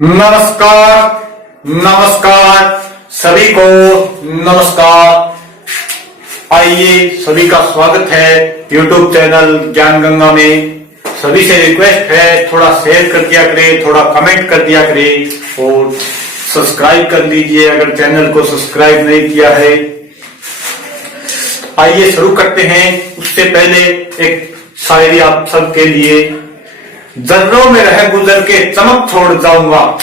नमस्कार नमस्कार सभी को नमस्कार। आइए, सभी का स्वागत है YouTube चैनल ज्ञान गंगा में। सभी से रिक्वेस्ट है, थोड़ा शेयर कर दिया करें, थोड़ा कमेंट कर दिया करें और सब्सक्राइब कर लीजिए अगर चैनल को सब्सक्राइब नहीं किया है। आइए शुरू करते हैं। उससे पहले एक शायरी आप सबके लिए। जर्रों में रह गुजर के चमक छोड़ जाऊंगा,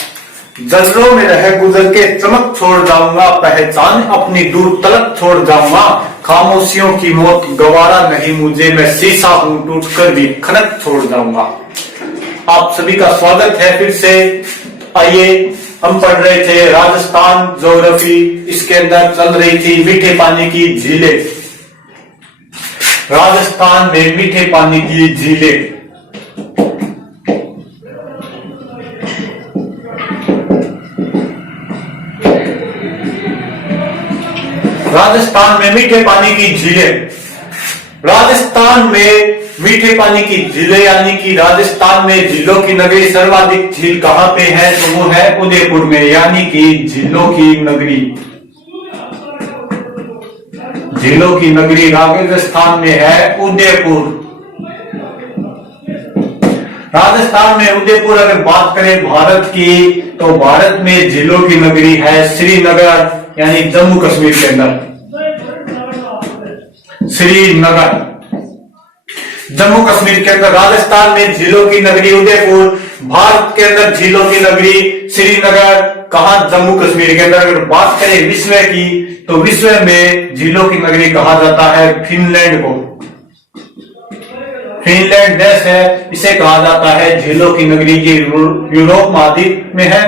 जर्रों में रह गुजर के चमक छोड़ जाऊंगा, पहचान अपनी दूर तलक छोड़ जाऊंगा, खामोशियों की मौत गवारा नहीं मुझे, मैं शीशा हूं टूटकर भी खनक छोड़ जाऊंगा। आप सभी का स्वागत है फिर से। आइए, हम पढ़ रहे थे राजस्थान ज्योग्राफी। इसके अंदर चल रही थी मीठे पानी की झीलें। राजस्थान में मीठे पानी की झीलें। राजस्थान में मीठे पानी की झीलें। राजस्थान में मीठे पानी की झीलें यानी कि राजस्थान में झीलों की नगरी। सर्वाधिक झील कहां पे है? तो वो है उदयपुर में, यानी कि झीलों की नगरी। झीलों की नगरी राजस्थान में है उदयपुर। राजस्थान में उदयपुर। अगर बात करें भारत की, तो भारत में झीलों की नगरी है श्रीनगर, यानी जम्मू कश्मीर के अंदर। श्रीनगर जम्मू कश्मीर के अंदर। राजस्थान में झीलों की नगरी उदयपुर, भारत के अंदर झीलों की नगरी श्रीनगर। कहां? जम्मू कश्मीर के अंदर। अगर बात करें विश्व की, तो विश्व में झीलों की नगरी कहा जाता है फिनलैंड को। फिनलैंड देश है, इसे कहा जाता है झीलों की नगरी। ये यूरोप महाद्वीप में है,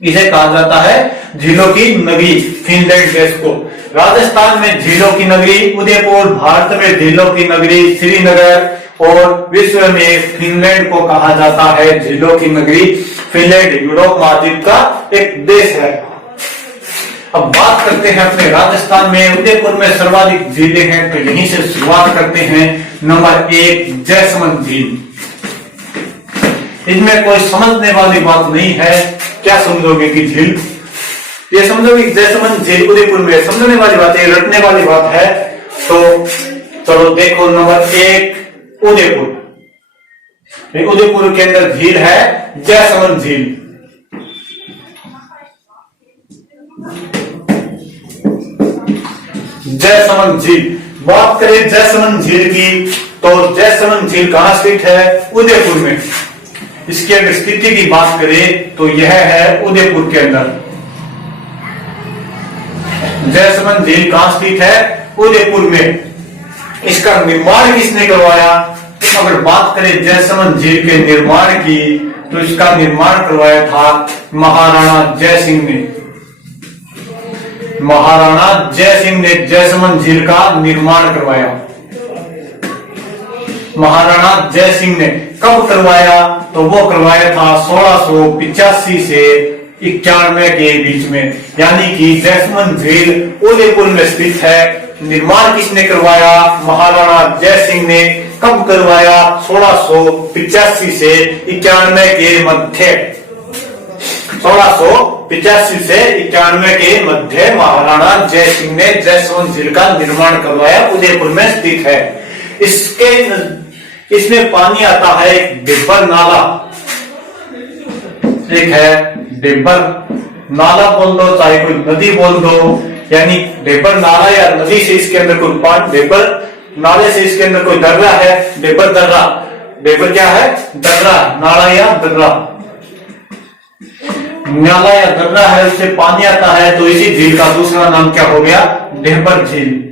इसे कहा जाता है झीलों की नगरी, फिनलैंड देश को। राजस्थान में झीलों की नगरी उदयपुर, भारत में झीलों की नगरी श्रीनगर, और विश्व में फिनलैंड को कहा जाता है झीलों की नगरी। फिनलैंड यूरोप महाद्वीप का एक देश है। अब बात करते हैं अपने राजस्थान में। उदयपुर में सर्वाधिक झीलें हैं, तो यहीं से शुरुआत करते हैं। नंबर 1, जैसमंद झील। इनमें कोई समझने वाली बात नहीं है। क्या समझोगे कि झील, ये समझोगे जैसमंद झील उदयपुर में, समझने वाली बात है, रटने वाली बात है। तो चलो देखो, नंबर 1 उदयपुर। उदयपुर के अंदर झील है जैसमंद झील। जैसमंद झील। बात करें जैसमंद झील की, तो जैसमंद झील कहां स्थित है? उदयपुर में। इसकी अगर स्थिति की बात करें, तो यह है उदयपुर के अंदर। जैसमंद झील कहां स्थित है? उदयपुर में। इसका निर्माण किसने करवाया? तो अगर बात करें जैसमंद झील के निर्माण की, तो इसका निर्माण करवाया था महाराणा जयसिंह ने। महाराणा जयसिंह ने जैसमंद झील का निर्माण करवाया। महाराणा जयसिंह ने कब करवाया? तो वो करवाया था 1685 से 91 के बीच में, यानी कि जैसमंद झील उदयपुर में स्थित है। निर्माण किसने करवाया? महाराणा जयसिंह ने। कब करवाया? 1685 से 91 के मध्य। 1685 से 91 के मध्य महाराणा जयसिंह ने जैसमंद झील का निर्माण करवाया, उदयपुर में स्थित है। इसमें पानी आता है एक डिब्बर नाला, एक है डिब्बर नाला बोल दो, चाहे कोई नदी बोल दो, यानी डिब्बर नाला या नदी से इसके अंदर कोई पानी, डिब्बर नाले से इसके अंदर कोई दर्रा है, डिब्बर दर्रा। डिब्बर क्या है? दर्रा, नाला या दर्रा। नाला या दर्रा है, उससे पानी आता है, तो इसी झील का दूसरा नाम क्या हो गया? डिब्बर झील।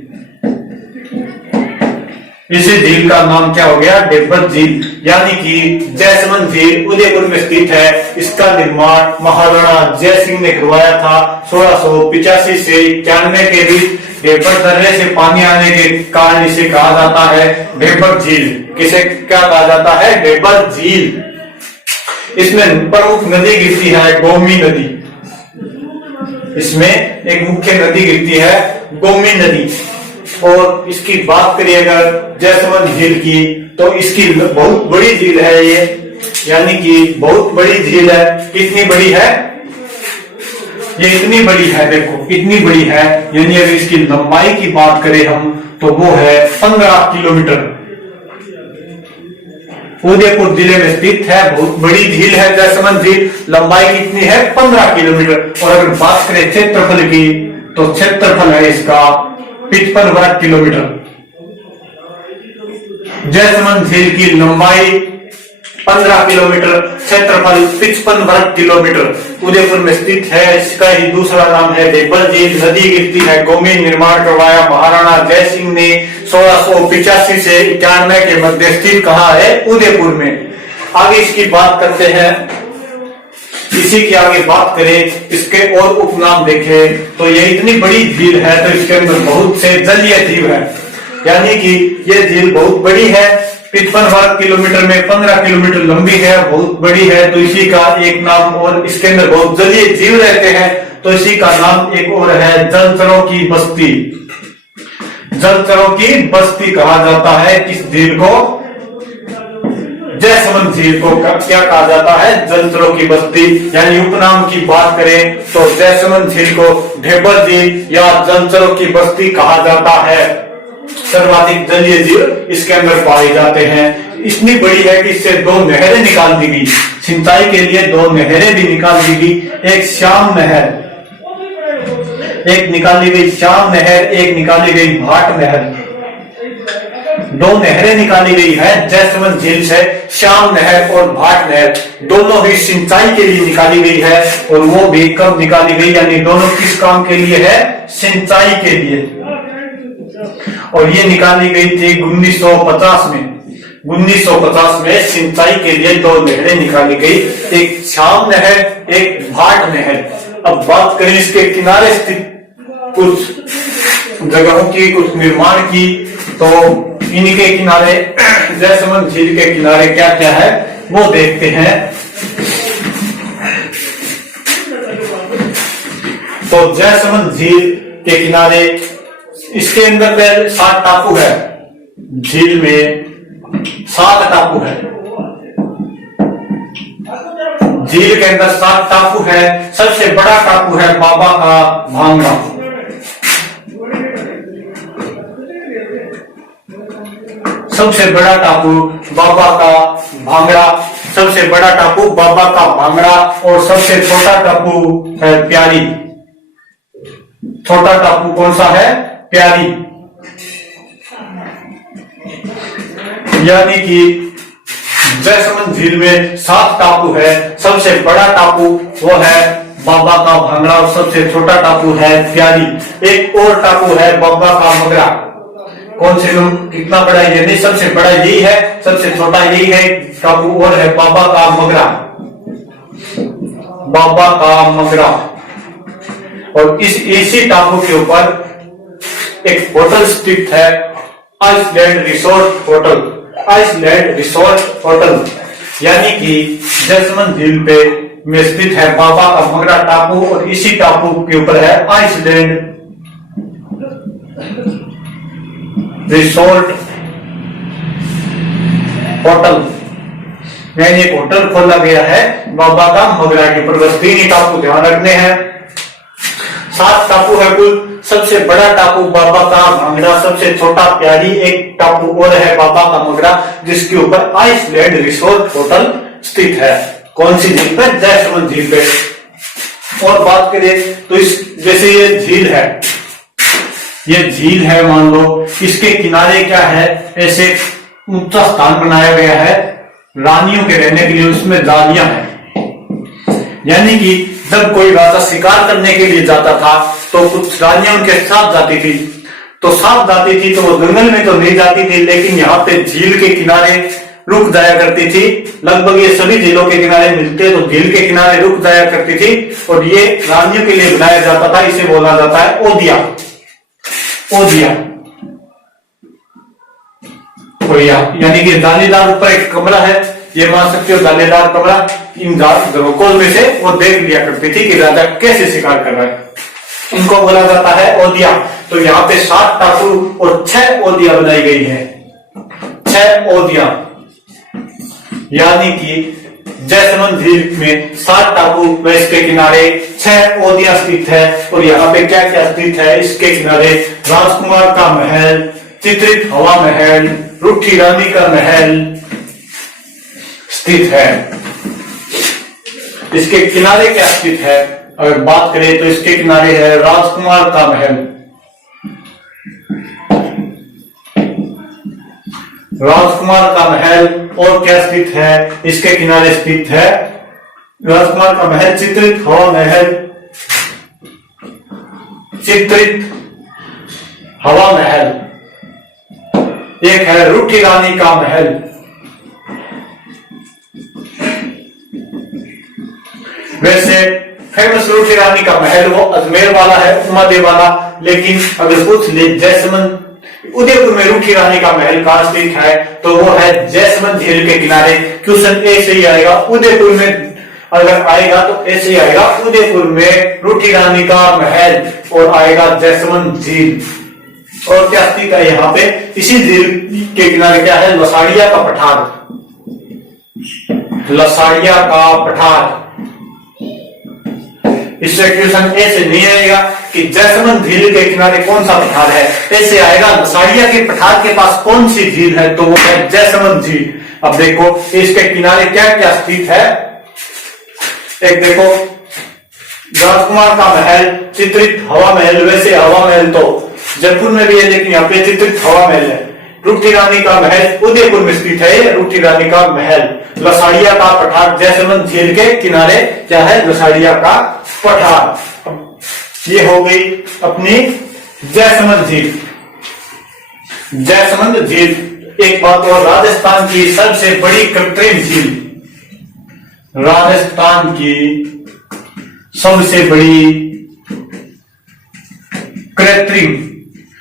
इसी झील का नाम क्या हो गया? डिब्बर झील। यानी कि जैसमंद झील उदयपुर में स्थित है। इसका निर्माण महाराणा जयसिंह ने करवाया था 1685 से 91 के बीच। डिब्बर दर्रे से पानी आने के कारण इसे कहा जाता है डिब्बर झील। किसे क्या कहा जाता है? डिब्बर झील। इसमें प्रमुख नदी गिरती है गोमी नदी। इसमें एक मुख्य नदी गिरती है गोमी नदी। और इसकी बात करिए अगर जैसमंद झील की, तो इसकी बहुत बड़ी झील है ये। यानी कि बहुत बड़ी झील है। कितनी बड़ी है? ये इतनी बड़ी है, देखो इतनी बड़ी है। यानी अगर इसकी लंबाई की बात करें हम तो वो है 15 किलोमीटर। उदयपुर जिले में स्थित है, बहुत बड़ी झील है जयसमंद झील। लंबाई कितनी है? 15 किलोमीटर। और अगर बात करें क्षेत्रफल की तो क्षेत्रफल है इसका 55 वर्ग किलोमीटर। जयसमंद झील की लंबाई 15 किलोमीटर, क्षेत्रफल 55 वर्ग किलोमीटर। उदयपुर में स्थित है। इसका ही दूसरा नाम है ढेबर झील। नदी गिरती है गोमी निर्माण करवाया महाराणा जय सिंह ने 1685 से 91 के मध्य स्थित। कहा है? उदयपुर में। आगे इसकी बात करते हैं। इसी की आगे बात करें, इसके और उपनाम देखें तो ये इतनी बड़ी झील है तो इसके अंदर बहुत से जलीय जीव है। यानी कि ये झील बहुत बड़ी है, 55 वर्ग किलोमीटर में 15 किलोमीटर लंबी है, बहुत बड़ी है। तो इसी का एक नाम, और इसके अंदर बहुत जलीय जीव रहते हैं तो इसी का नाम एक और है जलचरों की बस्ती। जलचरों की बस्ती कहा जाता है किस झील को? जयसमंद झील को क्या कहा जाता है? जलचरों की बस्ती। यानी उपनाम की बात करें तो जयसमंद झील को ढेबर झील या जलचरों की बस्ती कहा जाता है। सर्वाधिक जलीय जीव इसके अंदर पाए जाते हैं। इतनी बड़ी है कि इससे 2 नहरें निकाल दी गई, सिंचाई के लिए 2 नहरें भी निकाल दी गई। एक श्याम नहर, एक निकाली गई श्याम नहर, एक निकाली गई भाट नहर। 2 नहरें निकाली गई है जयसमंद झील से, श्याम नहर और भाट नहर। दोनों ही सिंचाई के लिए निकाली गई है। और वो भी कब निकाली गई? यानी दोनों किस काम के लिए है? सिंचाई के लिए। और ये निकाली गई थी 1950 में। 1950 में सिंचाई के लिए 2 नहरें निकाली गई, एक श्याम नहर, एक भाट नहर। अब बात करें इसके किनारे स्थित कुछ जगहों की, कुछ निर्माण की, तो इनके किनारे, जयसमंद झील के किनारे क्या क्या है वो देखते हैं। तो जयसमंद झील के किनारे, इसके अंदर 7 टापू है। झील में 7 टापू है। झील के अंदर 7 टापू है। सबसे बड़ा टापू है बाबा का भांगड़ा। सबसे बड़ा टापू बाबा का भांगड़ा, सबसे बड़ा टापू बाबा का भांगड़ा। और सबसे छोटा टापू है प्यारी। छोटा टापू कौन सा है? प्यारी। यानी कि जयसमंद झील में 7 टापू है। सबसे बड़ा टापू वो है बाबा का भांगड़ा और सबसे छोटा टापू है प्यारी। एक और टापू है बाबा का मगरा। कौन से कितना बड़ा है? ये नहीं, सबसे बड़ा यही है, सबसे छोटा यही है। टापू और है बाबा का मगरा। बाबा का मगरा। और इसी टापू के ऊपर एक होटल स्थित है, island resort hotel. Island resort hotel यानी कि जयसमंद झील पे में स्थित है बाबा का मगरा टापू। और इसी टापू के ऊपर है आइसलैंड रिसोर्ट होटल। यानी एक होटल खोला गया है बाबा का मगरा के ऊपर। बस 3 ही टापू ध्यान रखने हैं। 7 टापू है कुल। सबसे बड़ा टापू बाबा का भांगड़ा, सबसे छोटा प्यारी, एक टापू और है बाबा का मगरा जिसके ऊपर आइसलैंड रिसोर्ट होटल स्थित है। कौन सी झील पे? जयसमंद झील पे। और बात करें तो इस जैसे ये झील है, ये झील है मान लो, इसके किनारे क्या है? ऐसे ऊंचा स्थान बनाया गया है रानियों के रहने के लिए, उसमें जालियां हैं। यानी कि जब कोई राजा शिकार करने के लिए जाता था तो कुछ रानियां उनके साथ जाती थी। तो साथ जाती थी तो वो जंगल में तो नहीं जाती थी, लेकिन यहाँ पे झील के किनारे रुक जाया करती थी। लगभग ये सभी झीलों के किनारे मिलते, तो झील के किनारे रुक जाया करती थी। और ये रानियों के लिए बनाया जाता था। इसे बोला जाता है ओदिया। ओदिया यानी कि जालीदार ऊपर एक कमरा है, ये मान सकते हो जालीदार कमरा। इन झरोकों में से वो देख लिया करती थी कि राजा कैसे शिकार कर रहा है। इनको बोला जाता है ओदिया। तो यहाँ पे 7 टापू और 6 ओदिया बनाई गई है। 6 ओदिया यानी कि जैसमंद झील में 7 टापू व इसके किनारे 6 ओदियां स्थित है। और यहाँ पे क्या क्या स्थित है इसके किनारे? राजकुमार का महल, चित्रित हवा महल, रूठी रानी का महल स्थित है। इसके किनारे क्या स्थित है? अगर बात करें तो इसके किनारे है राजकुमार का महल, राजकुमार का महल। और क्या स्थित है इसके किनारे? स्थित है राजकुमार का महल, चित्रित हवा महल, चित्रित हवा महल। एक है रूठी रानी का महल। वैसे फेमस रूठी रानी का महल वो अजमेर वाला है, उमादेव वाला। लेकिन अगर पूछ ले जैसमंद उदयपुर में रूठी रानी का महल कहां स्थित है, तो वो है जैसमंद झील के किनारे। क्वेश्चन ऐसे ही आएगा, उदयपुर में अगर आएगा तो ऐसे ही आएगा, उदयपुर में रूठी रानी का महल और आएगा जैसमंद झील। और क्या स्थित है यहाँ पे? इसी झील के किनारे क्या है? लसाड़िया का पठार, लसाड़िया का पठार। इससे क्वेश्चन ऐसे नहीं आएगा कि जैसमंद झील के किनारे कौन सा पठार है, ऐसे आएगा लसाड़िया के पठार के पास कौन सी झील है, तो वो है जैसमंद झील। अब देखो इसके किनारे क्या क्या स्थित है। एक देखो राजकुमार का महल, चित्रित हवा महल। वैसे हवा महल तो जयपुर में भी है, लेकिन यहाँ पे चित्रित हवा महल है। रूठी रानी का महल उदयपुर में स्थित है, रूठी रानी का महल। लसाड़िया का पठार जैसमंद झील के किनारे क्या है? लसाड़िया का पठार। ये हो गई अपनी जैसमंद झील। जैसमंद झील। एक बात और, राजस्थान की सबसे बड़ी कृत्रिम झील, राजस्थान की सबसे बड़ी कृत्रिम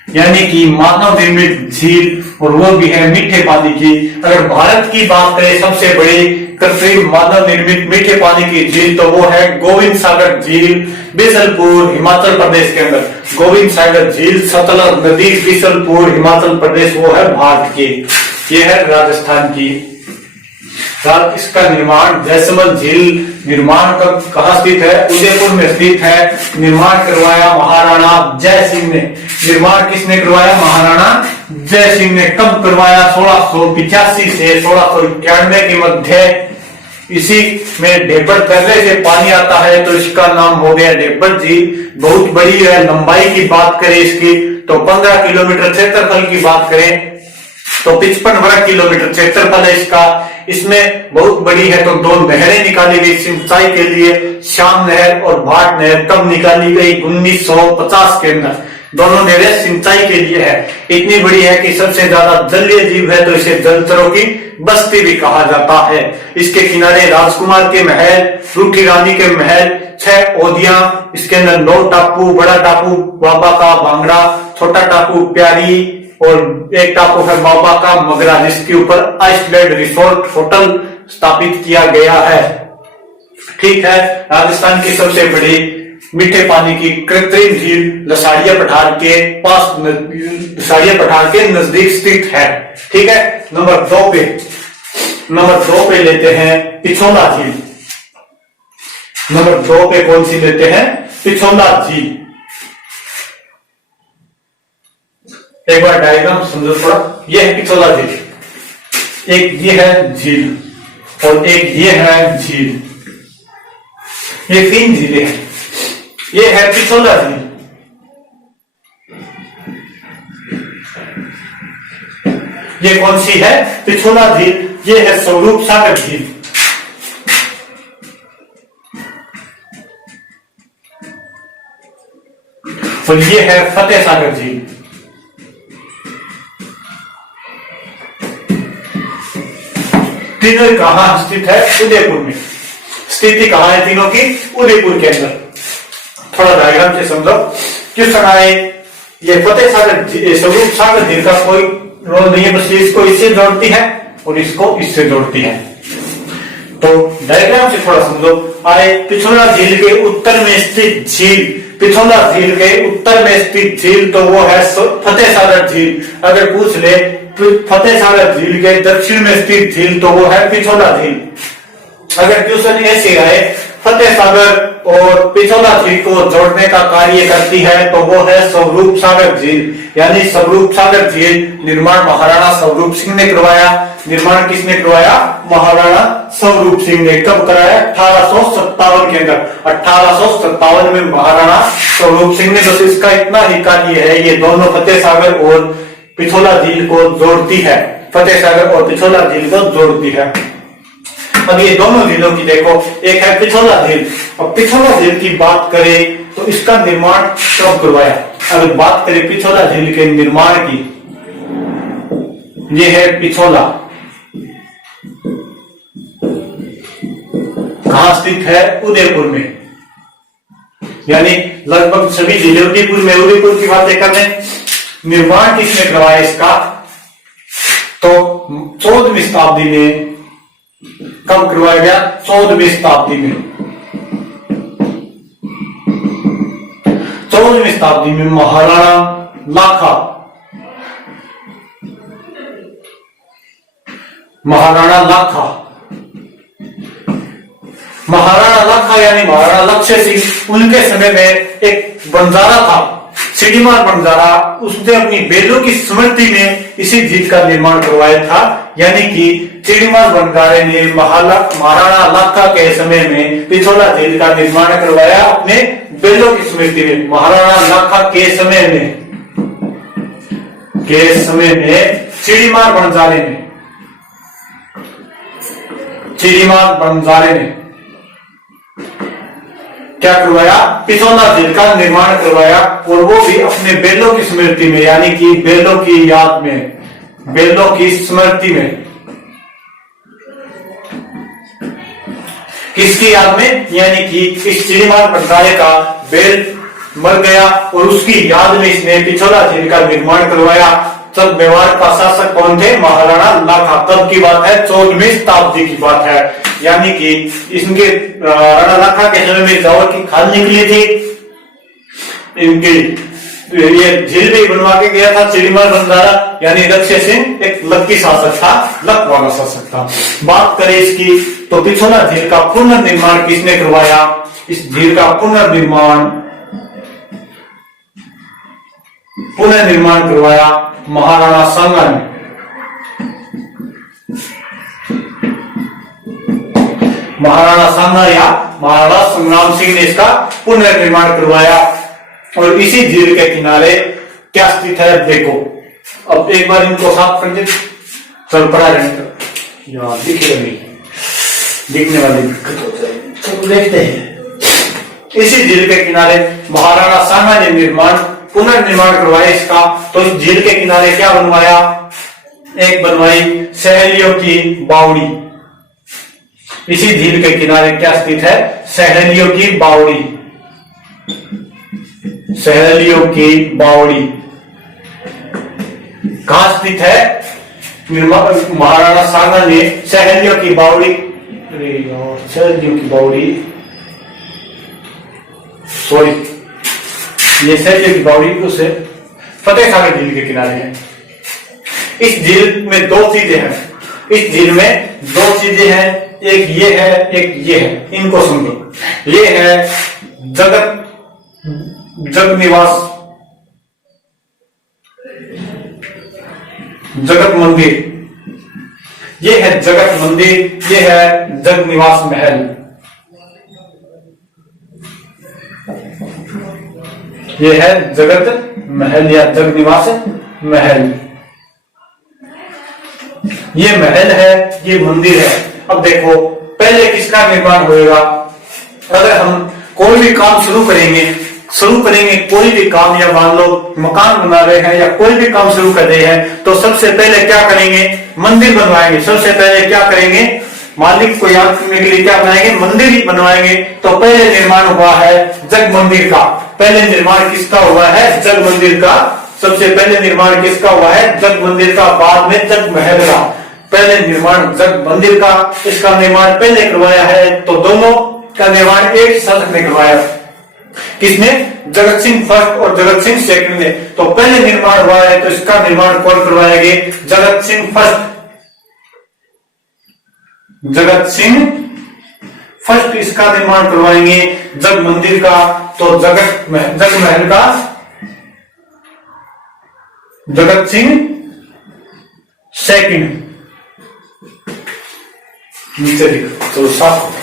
यानी कि मानव निर्मित झील, और वो भी है मीठे पानी की। अगर भारत की बात करें सबसे बड़ी कृत्रिम मानव निर्मित मीठे पानी की झील, तो वो है गोविंद सागर झील, बिसलपुर, हिमाचल प्रदेश के अंदर। गोविंद सागर झील, सतलज नदी, बिसलपुर, हिमाचल प्रदेश, वो है भारत की। ये है राजस्थान की। इसका निर्माण जैसमंद झील निर्माण कहाँ स्थित है? उदयपुर में स्थित है। निर्माण करवाया महाराणा जय सिंह ने। निर्माण किसने करवाया? महाराणा जय सिंह ने। कब करवाया? 1685 से 1691 के मध्य। इसी में ढेबर दर्रे से पानी आता है, तो इसका नाम हो गया ढेबर झील। बहुत बड़ी है। लंबाई की बात करें इसकी तो 15 किलोमीटर। क्षेत्रफल की बात करें तो 55 वर्ग किलोमीटर क्षेत्रफल है इसका। इसमें बहुत बड़ी है तो 2 नहरें निकाली गई सिंचाई के लिए, श्याम नहर और भाट नहर। कब निकाली गई? 1950 के अंदर। दोनों नहरें सिंचाई के लिए है। इतनी बड़ी है कि सबसे ज्यादा जलीय जीव है, तो इसे जलचरों की बस्ती भी कहा जाता है। इसके किनारे राजकुमार के महल, रूठी रानी के महल, 6 ओदियां, इसके अंदर 9 टापू, बड़ा टापू बाबा का भांगड़ा, छोटा टापू प्यारी, और एक टापू है बाबा का मगरा, जिसके ऊपर आइसलैंड रिसोर्ट होटल स्थापित किया गया है। ठीक है। राजस्थान की सबसे बड़ी मीठे पानी की कृत्रिम झील लसाड़िया पठार के पास, लसाड़िया पठार के नजदीक स्थित है। ठीक है। नंबर 2 पे लेते हैं पिछोला झील। नंबर 2 पे कौन सी लेते हैं? पिछोला झील। एक बार डायग्राम समझो थोड़ा। ये है पिछोला झील, एक ये है झील और एक ये है झील। ये 3 झीलें हैं। ये है पिछोला झील। ये कौन सी है? पिछोला झील। ये है स्वरूप सागर झील। और ये है फतेह सागर झील। तीनों कहां स्थित है? उदयपुर में। स्थिति कहां है तीनों की? उदयपुर के अंदर। थोड़ा डायग्राम से समझो। क्वेश्चन आए, ये फतेह सागर स्वरूप सागर झील का कोई रोल नहीं है, बस इसको इससे जोड़ती है और इसको इससे जोड़ती है। तो डायग्राम से थोड़ा समझो। आए पिछोला झील के उत्तर में स्थित झील, पिछोला झील के उत्तर में स्थित झील, तो वो है फतेह सागर झील। अगर पूछ ले फतेह सागर झील के दक्षिण में स्थित झील, तो वो है पिछोला झील। अगर क्वेश्चन ऐसे आए फतेह सागर और पिछोला झील को जोड़ने का कार्य करती है तो वो है स्वरूप सागर झील, यानी स्वरूप सागर झील निर्माण महाराणा स्वरूप सिंह ने करवाया। निर्माण किसने करवाया? महाराणा स्वरूप सिंह ने। कब कराया? 1857 के अंदर। 1857 में महाराणा स्वरूप सिंह ने। तो इसका इतना ही कार्य है, ये दोनों फतेह सागर और पिछोला झील को जोड़ती है, फतेह सागर और पिछोला झील को जोड़ती है। अब ये दोनों झीलों की देखो, एक है पिछोला झील। अब पिछोला झील की बात करें तो इसका निर्माण कब करवाया? अगर बात करें पिछोला झील के निर्माण की, ये है पिछोला, कहां स्थित है? उदयपुर में, यानी लगभग सभी जिले उदयपुर में। उदयपुर की बातें कर रहे। निर्माण किसने करवाया इसका? तो 14वीं शताब्दी में। कब करवाया गया? 14वीं शताब्दी में। 14वीं शताब्दी में महाराणा लाखा, महाराणा लाखा, महाराणा लाखा यानी महाराणा लक्ष्य सिंह, उनके समय में एक बंजारा था, सिडीमार बंजारा, उसने अपनी बेलों की स्मृति में इसी झील का निर्माण करवाया था। यानी कि सिडीमार बंजारे ने महाराणा लाखा के समय में पिछोला झील का निर्माण करवाया अपने बेलों की स्मृति में। महाराणा लाखा के समय में सिडीमार बंजारे ने, सिडीमार बंजारे ने क्या करवाया? पिछोला झील का निर्माण करवाया, और वो भी अपने बेलों की स्मृति में, यानी कि बेलों की याद में, बेलों की स्मृति में। किसकी याद में? यानी कि इस सिडीमार बंजारे का बेल मर गया और उसकी याद में इसने पिछोला झील का निर्माण करवाया। तब मेवाड़ का शासक कौन थे? महाराणा लाखा। कब की बात है? 14वीं शताब्दी की बात है। यानी कि इनके राणा लाखा के समय में चावल की खाल निकली थी, इनकी ये झील भी बनवा के गया था सिडीमार बंजारा, यानी लक्ष्य सिंह एक लक्की शासक था, लक वाला शासक था। बात करें इसकी तो पिछोला झील का पुनर्निर्माण किसने करवाया? इस झील का पुनर्निर्माण करवाया महाराणा सांगा ने। महाराणा सांगा या महाराणा संग्राम सिंह ने इसका पुनर्निर्माण करवाया। और इसी झील के किनारे क्या स्थित है देखो। अब एक बार इनको साफ कर दे, चल पड़ा यार, दिखने वाली तो देखते हैं। इसी झील के किनारे महाराणा सांगा ने पुनर्निर्माण करवाया इसका। तो इस झील के किनारे क्या बनवाया? एक बनवाई सहेलियों की बावड़ी। इसी झील के किनारे क्या स्थित है? सहेलियों की बावड़ी, सहेलियों की बावड़ी कहां स्थित है? महाराणा सांगा ने सहेलियों की बावड़ी, सहेलियों की बावड़ी, सॉरी, ये सहेलियों की बावड़ी उसे फतेह सागर झील के किनारे है। इस झील में दो चीजें हैं, इस झील में दो चीजें हैं, एक ये है, एक ये है। इनको समझो। ये है जगत निवास, जगत मंदिर, ये है जगत मंदिर, ये है जग निवास महल। ये है जगत महल या जग निवास महल। ये महल है, ये मंदिर है। अब देखो पहले किसका निर्माण होएगा? अगर हम कोई भी काम शुरू करेंगे कोई भी काम, या मान लो मकान बना रहे हैं या कोई भी काम शुरू कर रहे हैं, तो सबसे पहले क्या करेंगे? मंदिर बनवाएंगे। सबसे पहले क्या करेंगे? मालिक को याद करने के लिए क्या बनाएंगे? मंदिर ही बनवाएंगे। तो पहले निर्माण हुआ है जग मंदिर का। पहले निर्माण किसका हुआ है? जग मंदिर का। सबसे पहले निर्माण किसका हुआ है? जग मंदिर का। बाद में जग महल का। पहले निर्माण जग मंदिर का, इसका निर्माण पहले करवाया है। तो दोनों का निर्माण एक शासक ने करवाया। किसने? जगत सिंह फर्स्ट और जगत सिंह सेकंड ने। तो पहले निर्माण हुआ है, तो इसका निर्माण कौन करवाएंगे? जगत सिंह फर्स्ट, जगत सिंह फर्स्ट इसका निर्माण करवाएंगे जग मंदिर का, तो जग महल का जगत सिंह सेकंड। नीचे देखो तो साफ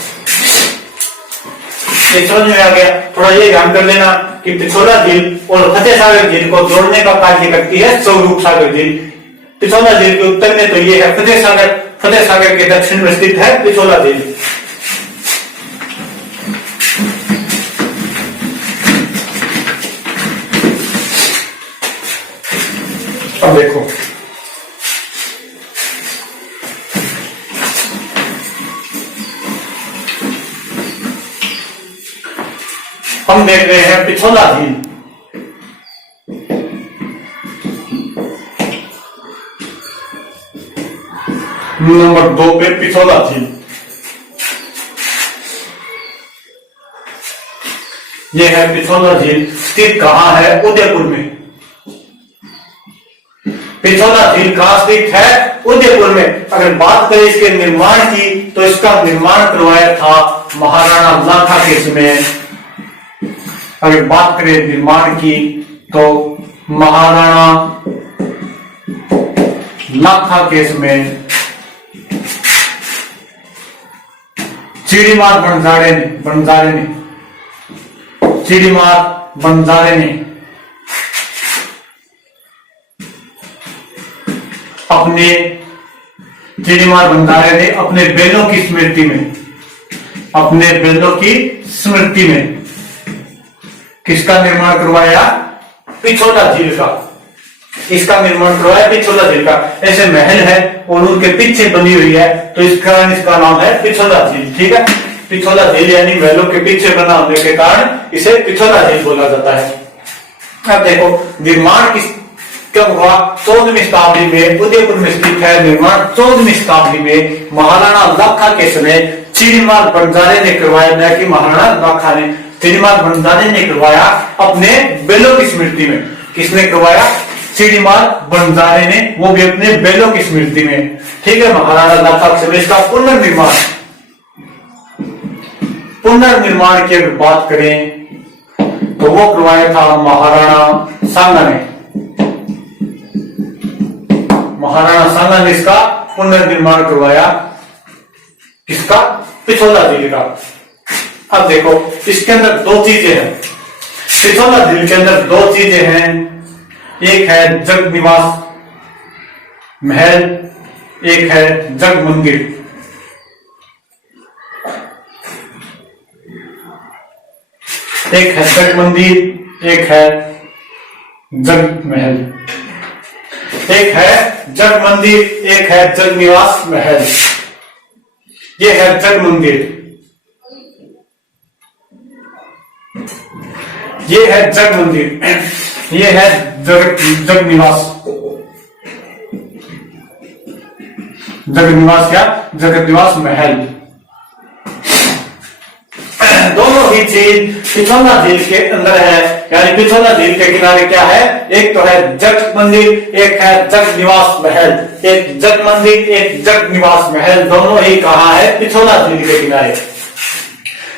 समझ में आ गया। थोड़ा ये ध्यान कर लेना कि पिछोला झील और फतेह सागर झील को जोड़ने का कार्य करती है स्वरूप सागर झील। पिछोला झील के उत्तर में तो ये है फतेह सागर के दक्षिण में स्थित है पिछोला झील। अब देखो हम देख रहे हैं पिछोला झील। नंबर 2 पे पिछोला झील। यह है पिछोला झील, स्थित कहां है? उदयपुर में। पिछोला झील कहां स्थित है? उदयपुर में। अगर बात करें इसके निर्माण की तो इसका निर्माण करवाया था महाराणा लाखा के समय। अगर बात करें निर्माण की तो महाराणा लाखा के समय चिड़ीमार बनजारे ने अपने अपने बैलों की स्मृति में किसका निर्माण करवाया? पिछोला झील का। इसका निर्माण करवाया पिछोला झील का। ऐसे महल है और उनके पीछे बनी हुई है, तो इसका नाम है पिछोला झील। ठीक है, पिछोला झील यानी महलों के पीछे बना होने के कारण इसे पिछोला झील बोला जाता है। अब देखो निर्माण कब हुआ? 14वीं शताब्दी में उदयपुर में स्थित है। निर्माण 14वीं शताब्दी में महाराणा लाखा के समय चिड़ीमार बनजारे ने करवाया, न कि महाराणा लाखा ने। चिड़ीमार बनजारे ने करवाया अपने बैलों की स्मृति में। किसने करवाया? चिड़ीमार बनजारे ने, वो भी अपने बैलों की स्मृति में। ठीक है, महाराणा लाखा के समय इसका पुनर्निर्माण की अगर बात करें तो वो करवाया था महाराणा सांगा ने। महाराणा सांगा ने इसका पुनर्निर्माण करवाया। किसका? पिछोला झील का। अब देखो इसके अंदर 2 चीजें हैं। पिछोला झील के अंदर 2 चीजें हैं। एक है जग निवास महल, एक है जग मंदिर। एक है जग मंदिर, एक है जग महल। एक है जग मंदिर, एक है जग निवास महल। ये है जग मंदिर, ये है जग मंदिर, ये है जग निवास। जग निवास क्या? जगत निवास महल। दोनों ही चीज पिछोला झील के अंदर है, यानी पिछोला झील के किनारे क्या है? एक तो है जग मंदिर, एक है जग निवास महल। एक जग मंदिर, एक जग निवास महल, दोनों ही कहाँ है? पिछोला झील के किनारे।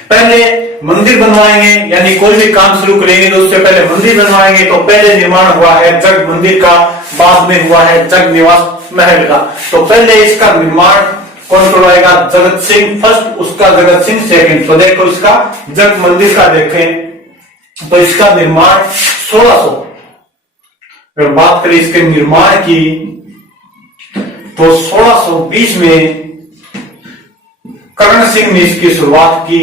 पहले मंदिर बनवाएंगे, यानी कोई भी काम शुरू करेंगे तो उससे पहले मंदिर बनवाएंगे। तो पहले निर्माण हुआ है जग मंदिर का, बाद में हुआ है जग निवास महल का। तो पहले इसका निर्माण कौन करवाएगा? जगत सिंह फर्स्ट, उसका जगत सिंह सेकंड। तो देखो इसका जग मंदिर का देखें तो इसका निर्माण 1600। अगर बात करें इसके निर्माण की तो 1620 में करण सिंह ने इसकी शुरुआत की।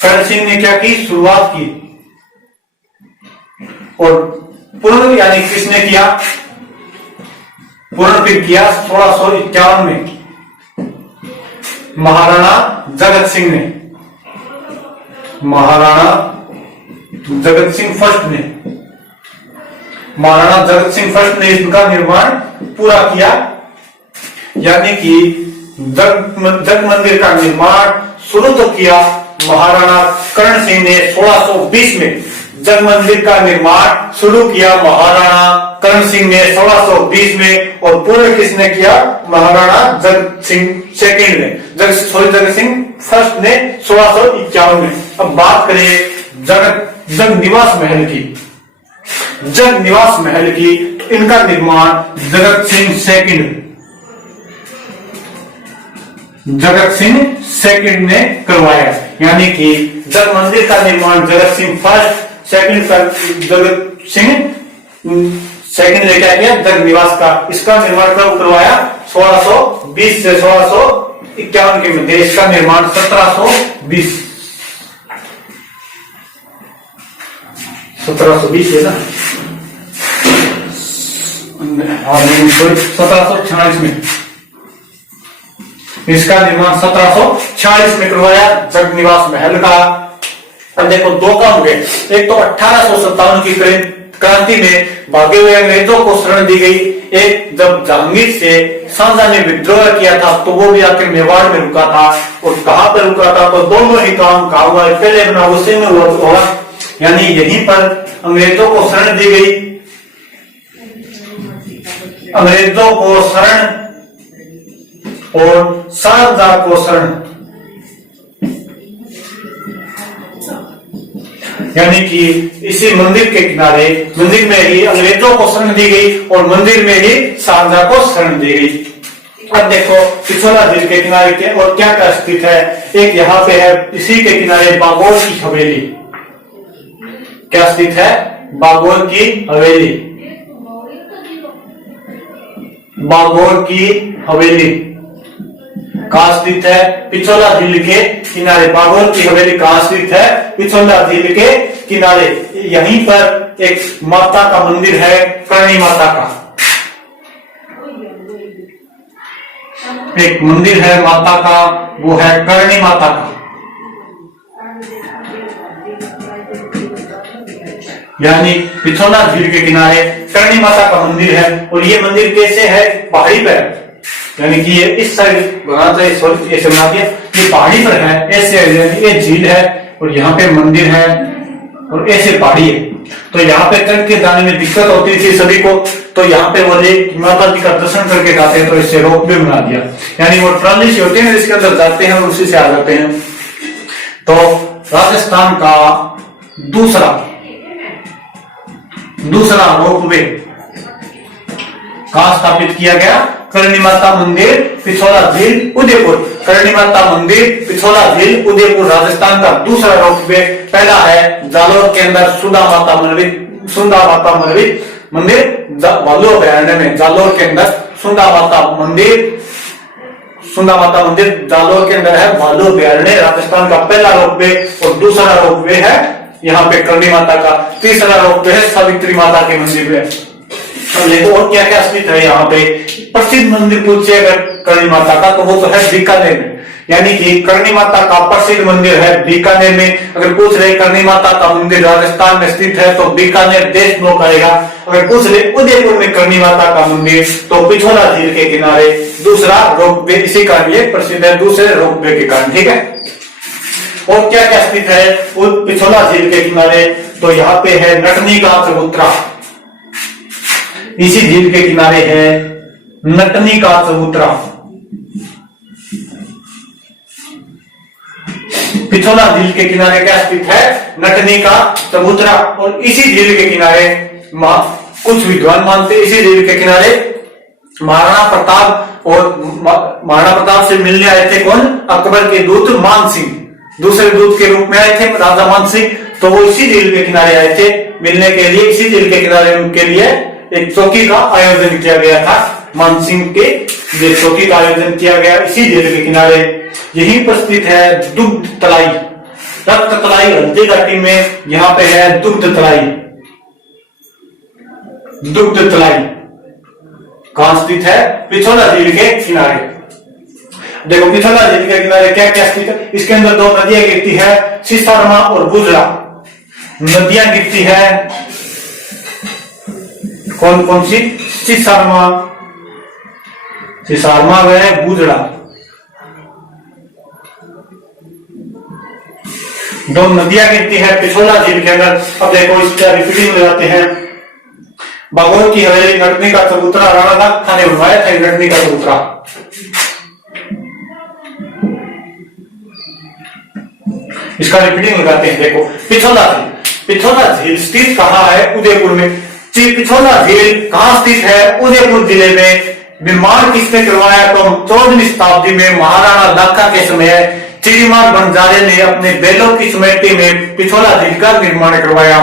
करण सिंह ने क्या की? शुरुआत की। और पूर्ण यानी किसने किया? पूर्ण फिर किया 1651 में महाराणा जगत सिंह ने। महाराणा जगत सिंह फर्स्ट ने, महाराणा जगत सिंह फर्स्ट ने इसका निर्माण पूरा किया। यानी कि जग मंदिर का निर्माण शुरू तो किया महाराणा करण सिंह ने 1620 में। जग मंदिर का निर्माण शुरू किया महाराणा करण सिंह ने 1620 में, और पूर्ण किसने किया? महाराणा जगत सिंह सेकंड ने। जगत सिंह फर्स्ट ने 1651 में। अब बात करें जगनिवास महल की। जगनिवास महल की तो इनका निर्माण जगत सिंह सेकंड ने करवाया। यानी कि जग मंदिर का निर्माण जगत सिंह फर्स्ट, जगत सिंह सेकंड ने क्या किया, जगनिवास का। इसका निर्माण कब करवाया, 1620 से 1651 के मध्य। इसका निर्माण 1720 है ना, 1746 में। इसका निर्माण 1746 में करवाया जगनिवास महल का। अब देखो दो काम हो गए। एक तो 1857 की क्रांति में भागे हुए अंग्रेजों को शरण दी गई। एक जब जहांगीर से शाहजहां ने विद्रोह किया था तो वो भी आकर मेवाड़ में रुका था। और कहां पर रुका था, तो दोनों ही काम कहा हुआ है, पहले बना उसी में हुआ। यानी यहीं पर अंग्रेजों को शरण दी गई। अंग्रेजों को शरण और शाहजहां को शरण, यानी कि इसी मंदिर के किनारे, मंदिर में ही अंग्रेजों को शरण दी गई और मंदिर में ही शाहजहां को शरण दी गई। अब देखो पिछोला झील के किनारे के और क्या क्या स्थित है। एक यहाँ पे है, इसी के किनारे बागोर की हवेली। क्या स्थित है, बागोर की हवेली। बागोर की हवेली कहां स्थित है, पिछोला झील के किनारे। बागोर की हवेली कहां स्थित है, पिछोला झील के किनारे। यहीं पर एक माता का मंदिर है, करणी माता का। एक मंदिर है माता का, वो है करणी माता का। यानी पिछोला झील के किनारे करणी माता का मंदिर है। और ये मंदिर कैसे है, पहाड़ी पर, यानी कि ये इस साइड बना था, ऐसे बना दिया, ये पहाड़ी पर है ऐसे। ये झील है और यहाँ पे मंदिर है और ऐसे पहाड़ी है। तो यहाँ पे चढ़ के जाने में दिक्कत होती थी सभी को, तो यहाँ पे वो माता जी का दर्शन करके जाते हैं, तो इससे रोप वे बना दिया। यानी वो ट्रॉली से होते हैं, इसके अंदर जाते हैं और उसी से आ जाते हैं। तो राजस्थान का दूसरा रोप वे कहां स्थापित किया गया, करणी माता मंदिर, पिछोला झील, उदयपुर। करणी माता मंदिर, पिछोला झील, उदयपुर राजस्थान का दूसरा रोपवे। पहला है जालोर के अंदर सुंदा माता मंदिर भालू अभयारण्य में। जालोर के अंदर सुंदा माता मंदिर जालोर के अंदर है, भालू अभयारण्य राजस्थान का पहला रोपवे। और दूसरा रोपवे है यहाँ पे करणी माता का। तीसरा रोपवे है सावित्री माता के मंदिर में। देखो और क्या क्या स्थित है यहाँ पे। प्रसिद्ध मंदिर पूछिए अगर करणी माता का, तो वो तो है बीकानेर में। यानी कि करणी माता का प्रसिद्ध मंदिर है बीकानेर में। अगर पूछ रहे करणी माता का मंदिर राजस्थान में स्थित है, तो बीकानेर देश नोक आएगा। अगर पूछ रहे उदयपुर में करणी माता का मंदिर, तो पिछोला झील के किनारे दूसरा रोपवे, इसी कारण ये प्रसिद्ध है, दूसरे रोपवे के कारण। ठीक है, और क्या क्या स्थित है पिछोला झील के किनारे, तो यहाँ पे है नटनी का चबूतरा। इसी झील के किनारे है नटनी का चबूतरा। पिछोला झील के किनारे क्या स्थित है, नटनी का चबूतरा। और इसी झील के किनारे कुछ विद्वान मानते इसी झील के किनारे महाराणा प्रताप, और महाराणा प्रताप से मिलने आए थे कौन, अकबर के दूत मान सिंह, दूसरे दूत के रूप में आए थे राजा मान सिंह। तो वो इसी झील के किनारे आए थे मिलने के लिए। इसी झील के किनारे उनके लिए एक चौकी का आयोजन किया गया था। मानसिंह के लिए चौकी का आयोजन किया गया इसी झील के किनारे। यहीं पर स्थित है दुग्ध तलाई, रक्त तलाई हल्दी घाटी में। यहाँ पे है दुग्ध तलाई। दुग्ध तलाई कहां स्थित है, पिछोला झील के किनारे। देखो पिछोला झील के किनारे क्या क्या स्थित है। इसके अंदर दो नदियां गिरती है, सिसारमा और बुजरा नदियां गिरती है। कौन कौन सी, सिसारमा व बुजरा, दो नदियां गिरती है पिछोला झील के अंदर। अब देखो इसका रिपीटिंग में जाते हैं। बागोर की हवेली, नटनी का चबूतरा, राणा था ने बनवाया था नटनी का चबूतरा। इसका रिपीटिंग लगाते हैं। देखो पिछोला झील, पिछोला झील स्थित कहाँ है? उदयपुर में। पिछोला झील कहाँ स्थित है? उदयपुर जिले में। निर्माण किसने करवाया? तो 14वीं शताब्दी में महाराणा लाखा के समय चिड़ीमार बंजारे ने अपने बैलों की स्मृति में पिछोला झील का निर्माण करवाया।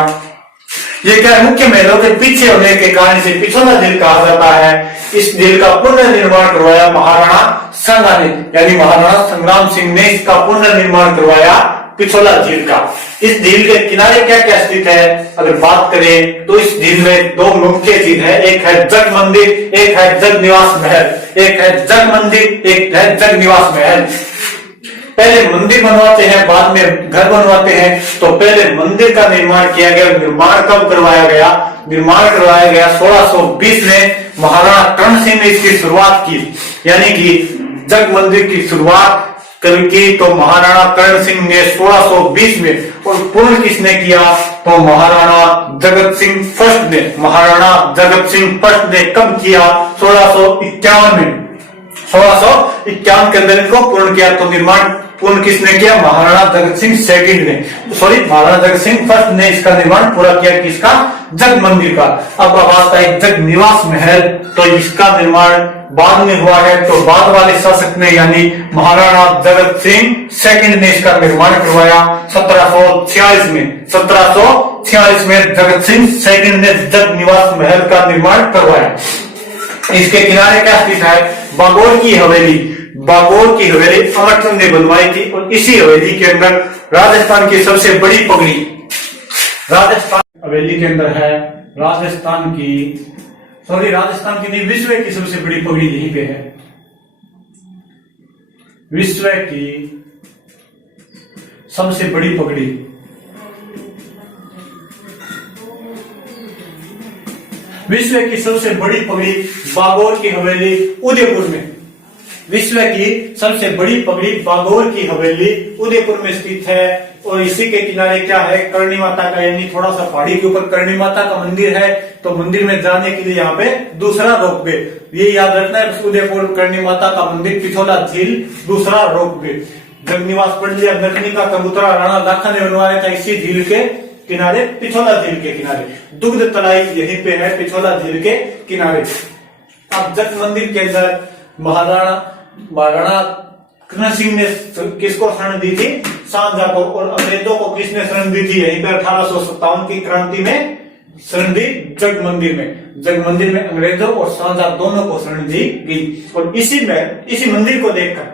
ये क्या है? मुख्य महलों के पीछे होने के कारण से पिछोला झील कहा जाता है। इस झील का पुनर्निर्माण करवाया महाराणा सांगा ने, यानी महाराणा संग्राम सिंह ने इसका पुनर्निर्माण करवाया पिछोला झील का। इस झील के किनारे क्या क्या स्थित है? अगर बात करें तो इस झील में दो मुख्य चीज है, एक है जग मंदिर, एक है जग निवास महल। एक है जग मंदिर, एक है जग निवास महल। पहले मंदिर बनवाते हैं, बाद में घर बनवाते हैं। तो पहले मंदिर का निर्माण किया गया। निर्माण कब करवाया गया? निर्माण करवाया गया 1620 में। महाराणा कर्ण सिंह ने इसकी शुरुआत की, यानी कि जग मंदिर की शुरुआत की तो महाराणा कर्ण सिंह ने 1620 में। और पूर्ण किसने किया? तो महाराणा जगत सिंह फर्स्ट ने। महाराणा जगत सिंह फर्स्ट ने कब किया? 1651 में। 1651 के अंदर इनको पूर्ण किया। तो निर्माण पूर्ण किसने किया? महाराणा जगत सिंह सेकंड ने, सॉरी महाराणा जगत सिंह फर्स्ट ने इसका निर्माण पूरा किया। किसका? जग मंदिर का। अब आता है जग निवास महल, तो इसका निर्माण बाद में हुआ है। तो बाद वाले शासक ने, यानी महाराणा जगत सिंह सेकंड ने इसका निर्माण करवाया 1746 में। 1746 में जगत सिंह सेकंड ने जग निवास महल का निर्माण करवाया। इसके किनारे क्या स्थित है? बागोर की हवेली। बागोर की हवेली अमरचंद ने बनवाई थी। और इसी हवेली के अंदर राजस्थान की सबसे बड़ी पगड़ी, राजस्थान हवेली के अंदर है राजस्थान की नहीं, विश्व की सबसे बड़ी पगड़ी यहीं पे है। विश्व की सबसे बड़ी पगड़ी, विश्व की सबसे बड़ी पगड़ी बागोर की हवेली उदयपुर में। विश्व की सबसे बड़ी पगड़ी बागोर की हवेली उदयपुर में स्थित है। और इसी के किनारे क्या है? करणी माता का, यानी थोड़ा सा पहाड़ी के ऊपर करणी माता का मंदिर है। तो मंदिर में जाने के लिए यहाँ पे दूसरा रोपवे, ये याद रखना है। उदयपुर करणी माता का मंदिर, पिछोला झील, दूसरा रोपवे। जगनिवास पढ़ लिया। नरकनी का कबूतरा राणा लाखा ने बनवाया था इसी झील के किनारे, पिछोला झील के किनारे। दुग्ध तलाई यहीं पे है, पिछोला झील के किनारे। अब जग मंदिर के अंदर महाराणा कर्ण सिंह ने किसको शरण दी थी? सांझा को। और अंग्रेजों को किसने शरण दी थी? यहीं पे 1857 की क्रांति में शरण दी जग मंदिर में। जग मंदिर में अंग्रेजों और सांझा दोनों को शरण दी गई। और इसी मंदिर को देखकर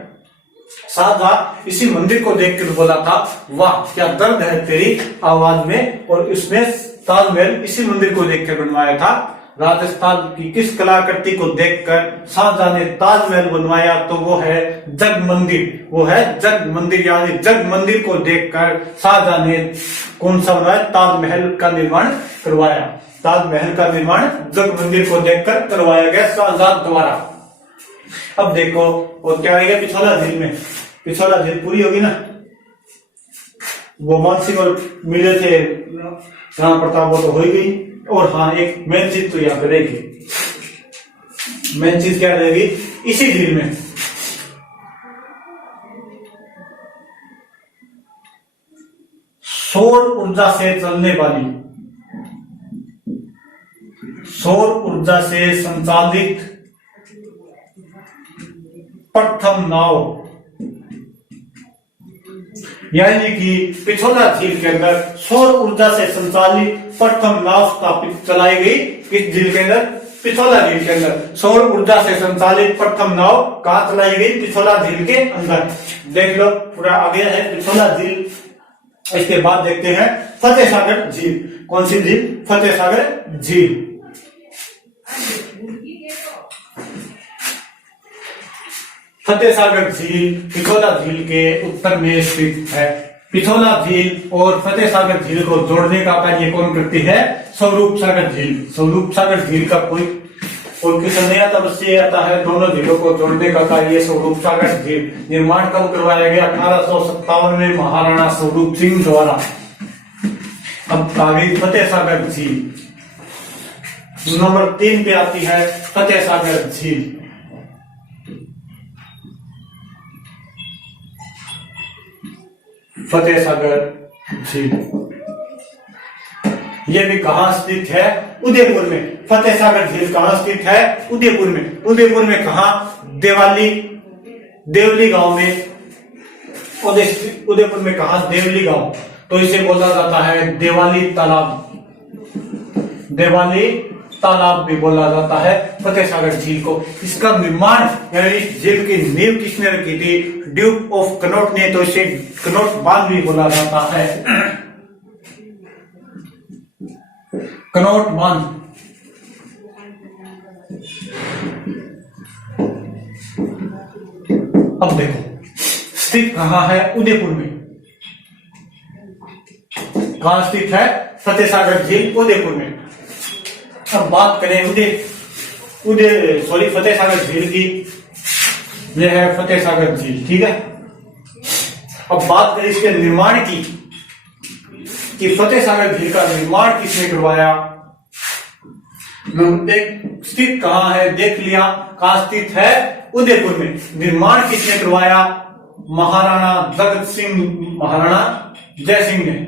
सांझा इसी मंदिर को देखकर बोला था, वाह क्या दर्द है तेरी आवाज में। और उसने ताजमहल इसी मंदिर को देखकर बनवाया था। राजस्थान की किस कलाकृति को देखकर शाहजहां ने ताजमहल बनवाया? तो वो है जग मंदिर। वो है जग मंदिर, यानी जग मंदिर को देखकर शाहजहां ने कौन सा बनवाया? ताजमहल का निर्माण करवाया। ताजमहल का निर्माण जग मंदिर को देखकर करवाया गया शाहजहां द्वारा। अब देखो और क्या आएगा पिछोला झील में? पिछोला झील पूरी होगी ना। वो मानसिंह और मिले थे राणा प्रताप, वो तो हो ही गई। और हाँ, एक मेन चीज तो यहाँ पे रहेगी। मेन चीज क्या रहेगी? इसी झील में सौर ऊर्जा से चलने वाली, सौर ऊर्जा से संचालित प्रथम नाव, यानी कि पिछोला झील के अंदर सौर ऊर्जा से संचालित प्रथम नाव स्थापित चलाई गई। किस झील के अंदर? पिछोला झील के अंदर सौर ऊर्जा से संचालित प्रथम नाव कहां चलाई गई? पिछोला झील के अंदर। देख लो पूरा आ गया है पिछोला झील। इसके बाद देखते हैं फतेह सागर झील। कौन सी झील? फतेह सागर झील। फतेह सागर झील पिछोला झील के उत्तर में स्थित है। पिछोला झील और फतेह सागर झील को जोड़ने का कार्य कौन करती है? स्वरूप सागर झील। स्वरूप सागर झील का कोई क्वेश्चन नहीं आता, बस ये आता है दोनों झीलों को जोड़ने का कार्य स्वरूप सागर झील। निर्माण कब करवाया गया? 1857 में महाराणा स्वरूप सिंह द्वारा। अब आ गई फतेह सागर झील। नंबर 3 पे आती है फतेह सागर झील। फतेह सागर झील। यह भी कहां स्थित है? उदयपुर में। फतेह सागर झील कहां स्थित है? उदयपुर में। उदयपुर में कहां? देवली गांव में। उदयपुर में कहां? देवली गांव। तो इसे बोला जाता है देवाली तालाब। देवाली तालाब भी बोला जाता है फतेह सागर झील को। इसका निर्माण यानी इस झील की नींव किसने रखी थी? ड्यूक ऑफ कनॉट ने। तो इसे कनॉट बांध भी बोला जाता है। कनॉट बांध। अब देखो स्थित कहां है? उदयपुर में। कहां स्थित है? फतेह सागर झील उदयपुर में। अब बात करें फतेह सागर झील की। यह है फतेह सागर झील, ठीक है। अब बात करें इसके निर्माण की कि फतेह सागर झील का निर्माण किसने करवाया। एक स्थित कहां है देख लिया, कहां स्थित है? उदयपुर में। निर्माण किसने करवाया? महाराणा जगत सिंह, महाराणा जय सिंह ने।